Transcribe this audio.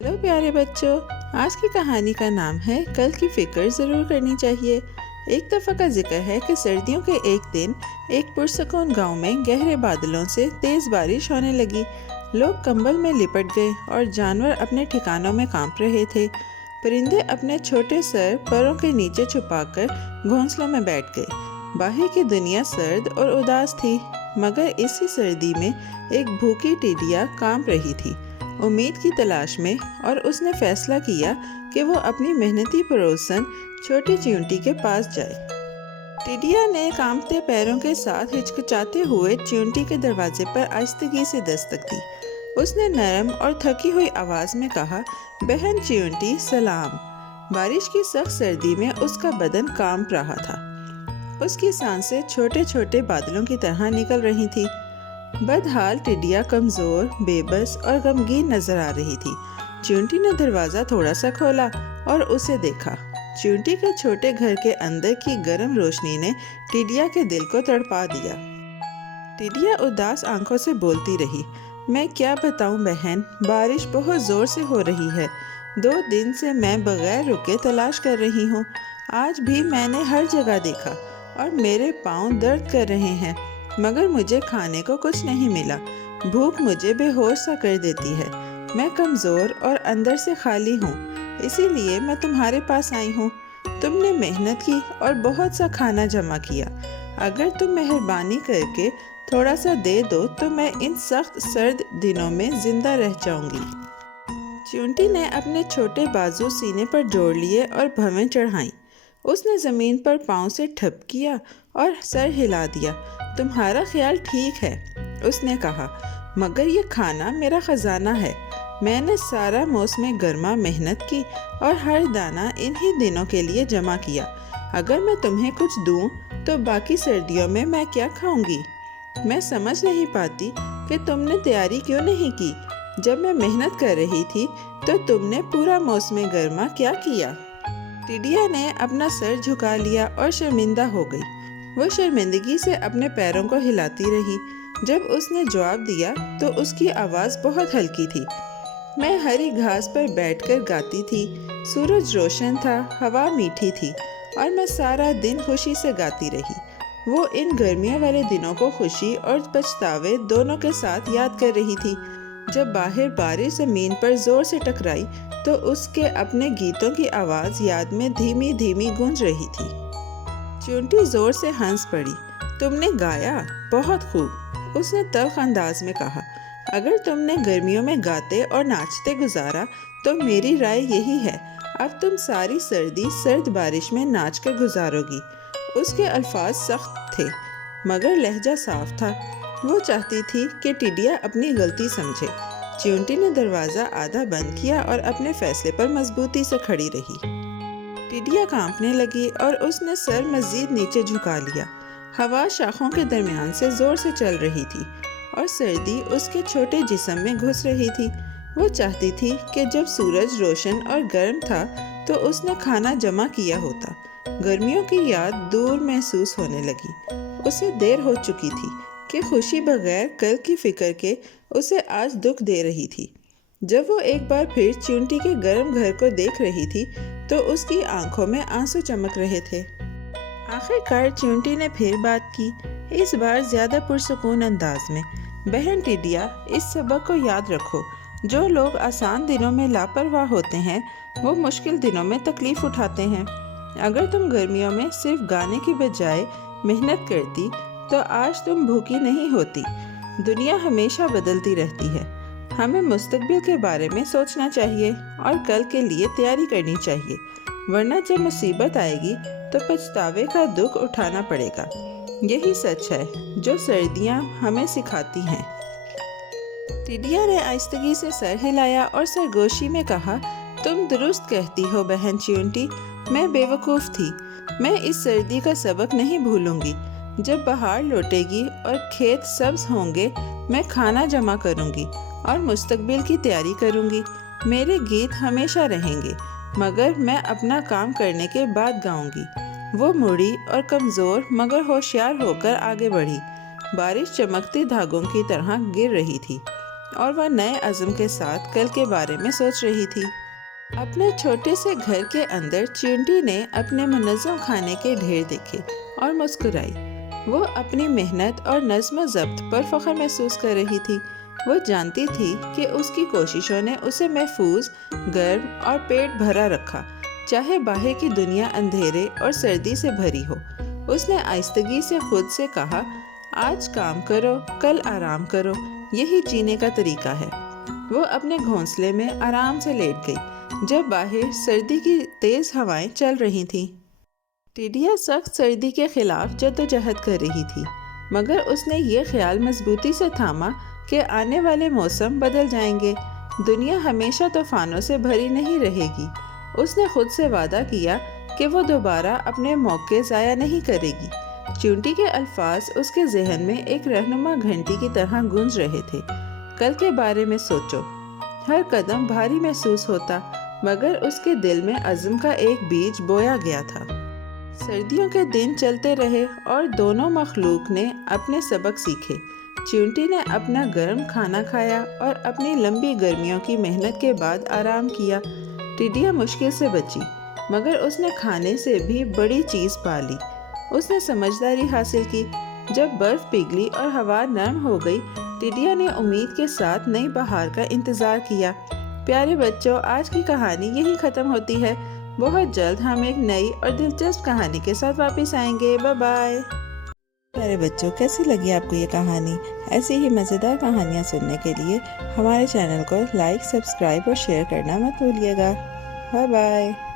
Hello प्यारे बच्चों, आज की कहानी का नाम है कल की फिक्र ज़रूर करनी चाहिए। एक दफ़ा का जिक्र है कि सर्दियों के एक दिन एक पुरसकून गांव में गहरे बादलों से तेज़ बारिश होने लगी। लोग कंबल में लिपट गए और जानवर अपने ठिकानों में कांप रहे थे। परिंदे अपने छोटे सर परों के नीचे छुपाकर घोंसलों में बैठ गए। बाहर की दुनिया सर्द और उदास थी, मगर इसी सर्दी में एक भूखी टिड्डिया कांप रही थी, उम्मीद की तलाश में, और उसने फैसला किया कि वो अपनी मेहनती पड़ोसन छोटी चींटी के पास जाए। टिड्डिया ने कांपते पैरों के साथ हिचकिचाते हुए चींटी के दरवाजे पर आहिस्तगी से दस्तक दी। उसने नरम और थकी हुई आवाज में कहा, बहन चींटी सलाम। बारिश की सख्त सर्दी में उसका बदन कांप रहा था। उसकी सांसें छोटे छोटे बादलों की तरह निकल रही थी। बदहाल टिड्डिया कमजोर, बेबस और गमगीन नजर आ रही थी। चींटी ने दरवाजा थोड़ा सा खोला और उसे देखा। चींटी के छोटे घर के अंदर की गर्म रोशनी ने टिड्डिया के दिल को तड़पा दिया। टिड्डिया उदास आंखों से बोलती रही, मैं क्या बताऊं बहन, बारिश बहुत जोर से हो रही है। 2 दिन से मैं बगैर रुके तलाश कर रही हूँ। आज भी मैंने हर जगह देखा और मेरे पाँव दर्द कर रहे हैं, मगर मुझे खाने को कुछ नहीं मिला। भूख मुझे बेहोश सा कर देती है। मैं कमज़ोर और अंदर से खाली हूँ, इसीलिए मैं तुम्हारे पास आई हूँ। तुमने मेहनत की और बहुत सा खाना जमा किया। अगर तुम मेहरबानी करके थोड़ा सा दे दो तो मैं इन सख्त सर्द दिनों में जिंदा रह जाऊंगी। चींटी ने अपने छोटे बाजू सीने पर जोड़ लिए और भवें चढ़ाई। उसने ज़मीन पर पाँव से ठप किया और सर हिला दिया। तुम्हारा ख्याल ठीक है, उसने कहा, मगर ये खाना मेरा खजाना है। मैंने सारा मौसम गर्मा मेहनत की और हर दाना इन्हीं दिनों के लिए जमा किया। अगर मैं तुम्हें कुछ दूं तो बाकी सर्दियों में मैं क्या खाऊंगी? मैं समझ नहीं पाती कि तुमने तैयारी क्यों नहीं की। जब मैं मेहनत कर रही थी तो तुमने पूरा मौसम गर्मा क्या किया? टिड्डिया ने अपना सर झुका लिया और शर्मिंदा हो गई। वो शर्मिंदगी से अपने पैरों को हिलाती रही। जब उसने जवाब दिया तो उसकी आवाज़ बहुत हल्की थी। मैं हरी घास पर बैठकर गाती थी। सूरज रोशन था, हवा मीठी थी और मैं सारा दिन खुशी से गाती रही। वो इन गर्मियों वाले दिनों को खुशी और पछतावे दोनों के साथ याद कर रही थी। जब बाहर बारिश ज़मीन पर जोर से टकराई तो उसके अपने गीतों की आवाज़ याद में धीमी धीमी गूंज रही थी। चींटी जोर से हंस पड़ी। तुमने गाया, बहुत खूब, उसने तल्ख अंदाज में कहा। अगर तुमने गर्मियों में गाते और नाचते गुजारा तो मेरी राय यही है, अब तुम सारी सर्दी सर्द बारिश में नाच कर गुजारोगी। उसके अल्फाज सख्त थे मगर लहजा साफ था। वो चाहती थी कि टिड्डिया अपनी गलती समझे। चींटी ने दरवाज़ा आधा बंद किया और अपने फैसले पर मजबूती से खड़ी रही। टिड्डिया कांपने लगी और उसने सर मज़ीद नीचे झुका लिया। हवा शाखों के दरमियान से ज़ोर से चल रही थी और सर्दी उसके छोटे जिस्म में घुस रही थी। वो चाहती थी कि जब सूरज रोशन और गर्म था तो उसने खाना जमा किया होता। गर्मियों की याद दूर महसूस होने लगी। उसे देर हो चुकी थी कि खुशी बगैर कल की फिक्र के उसे आज दुख दे रही थी। जब वो एक बार फिर चींटी के गर्म घर को देख रही थी तो उसकी आंखों में आंसू चमक रहे थे। आखिरकार चींटी ने फिर बात की, इस बार ज्यादा पुरसुकून अंदाज में। बहन टिड्डिया, इस सबक को याद रखो, जो लोग आसान दिनों में लापरवाह होते हैं वो मुश्किल दिनों में तकलीफ उठाते हैं। अगर तुम गर्मियों में सिर्फ गाने की बजाय मेहनत करती तो आज तुम भूखी नहीं होती। दुनिया हमेशा बदलती रहती है। हमें मुस्तकबिल के बारे में सोचना चाहिए और कल के लिए तैयारी करनी चाहिए, वरना जब मुसीबत आएगी तो पछतावे का दुख उठाना पड़ेगा। यही सच है जो सर्दियाँ हमें सिखाती हैं। टिड्डिया ने आहिस्तगी से सर हिलाया और सरगोशी में कहा, तुम दुरुस्त कहती हो बहन चींटी, मैं बेवकूफ़ थी। मैं इस सर्दी का सबक नहीं भूलूंगी। जब बहार लौटेगी और खेत सब्ज होंगे, मैं खाना जमा करूंगी और मुस्तकबिल की तैयारी करूंगी। मेरे गीत हमेशा रहेंगे, मगर मैं अपना काम करने के बाद गाऊंगी। वो मुड़ी और कमज़ोर मगर होशियार होकर आगे बढ़ी। बारिश चमकते धागों की तरह गिर रही थी। اور وہ نئے عزم کے ساتھ کل کے بارے میں سوچ رہی تھی۔ اپنے چھوٹے سے گھر کے اندر چیونٹی نے اپنے منظم کھانے کے ڈھیر دیکھے اور مسکرائی۔ وہ اپنی محنت اور نظم و ضبط پر فخر محسوس کر رہی تھی۔ وہ جانتی تھی کہ اس کی کوششوں نے اسے محفوظ، گرم اور پیٹ بھرا رکھا، چاہے باہر کی دنیا اندھیرے اور سردی سے بھری ہو۔ اس نے آہستگی سے خود سے کہا، آج کام کرو، کل آرام کرو، یہی جینے کا طریقہ ہے۔ وہ اپنے گھونسلے میں آرام سے لیٹ گئی جب باہر سردی کی تیز ہوائیں چل رہی تھیں۔ ٹڈیا سخت سردی کے خلاف جدوجہد کر رہی تھی، مگر اس نے یہ خیال مضبوطی سے تھاما کہ آنے والے موسم بدل جائیں گے، دنیا ہمیشہ طوفانوں سے بھری نہیں رہے گی۔ اس نے خود سے وعدہ کیا کہ وہ دوبارہ اپنے موقع ضائع نہیں کرے گی۔ چیونٹی کے الفاظ اس کے ذہن میں ایک رہنما گھنٹی کی طرح گونج رہے تھے۔ کل کے بارے میں سوچو۔ ہر قدم بھاری محسوس ہوتا، مگر اس کے دل میں عزم کا ایک بیج بویا گیا تھا۔ سردیوں کے دن چلتے رہے اور دونوں مخلوق نے اپنے سبق سیکھے۔ چیونٹی نے اپنا گرم کھانا کھایا اور اپنی لمبی گرمیوں کی محنت کے بعد آرام کیا۔ ٹڈیا مشکل سے بچی، مگر اس نے کھانے سے بھی بڑی چیز پا لی۔ اس نے سمجھداری حاصل کی۔ جب برف پگھلی اور ہوا نرم ہو گئی، ٹڈیا نے امید کے ساتھ نئی بہار کا انتظار کیا۔ پیارے بچوں، آج کی کہانی یہی ختم ہوتی ہے۔ بہت جلد ہم ایک نئی اور دلچسپ کہانی کے ساتھ واپس آئیں گے۔ Bye bye. پیارے بچوں، کیسی لگی آپ کو یہ کہانی؟ ایسی ہی مزیدار کہانیاں سننے کے لیے ہمارے چینل کو لائک، سبسکرائب اور شیئر کرنا مت بھولیے گا۔ Bye bye.